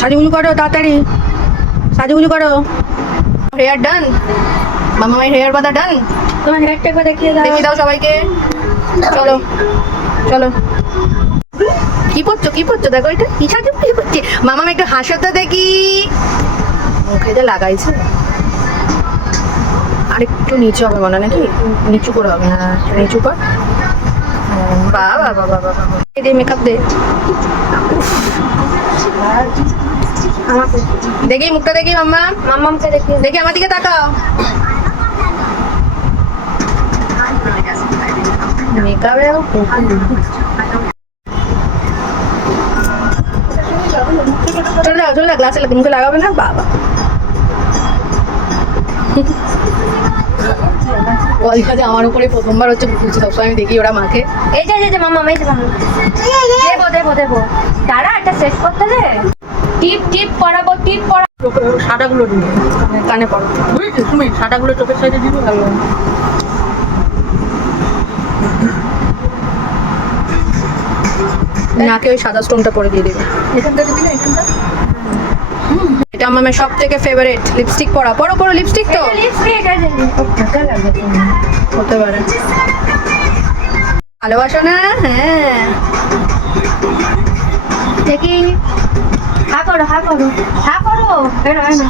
সাজুগুজু করো তাড়াতাড়ি, সাজুগুজু করো। হেয়ার ডান, মামা মায়ের হেয়ার বাঁধা ডান। তোমার হেয়ারটা একবার দেখিয়ে দাও। দেখিয়ে দাও সবাইকে। চলো চলো। কি পড়ছো কি পড়ছো? দেখো এটা কি সাজু কি করছে। মামা একটু হাসো তো দেখি। মুখে যা লাগাইছে। আর একটু নিচু হবে মনে নাকি? নিচু করে হবে। হ্যাঁ নিচু কর। বাহ বাহ বাহ বাহ বাহ। দে মেকআপ দে। দেখি মুখটা দেখি মাম্মা। মাম্মামকে দেখিয়ে দেখি আমার দিকে তাকাও। মেকআপে চলে যাও গ্লাসে মুখে লাগাবে না বাবা। যে আমার উপরে প্রথমবার হচ্ছে বুঝছি, সবসময় আমি দেখি ওরা মাকে। এই যে মাম্মা, এই যে মাম্মা। দেবো দাঁড়া, একটা সেট করতে দে। টিপ টিপ পরাবো, টিপ পরা। সাদাগুলো দিবে কানে পড়ো, বুঝলি তুমি? সাদাগুলো চোখের সাইডে দিবে ভালো। নাকে ওই সাদা স্টোনটা পরে দিয়ে দিবে। এখানটা দিবি না? এখানটা এটা আমার সব থেকে ফেভারিট। লিপস্টিক পরা, পরো পরো লিপস্টিক তো লিপস্টিক আছে। ফাঁকা লাগে হতে পারে। ভালোবাসো না? হ্যাঁ দেখি। হা করো, হা করো, হা করো। বের হয় না।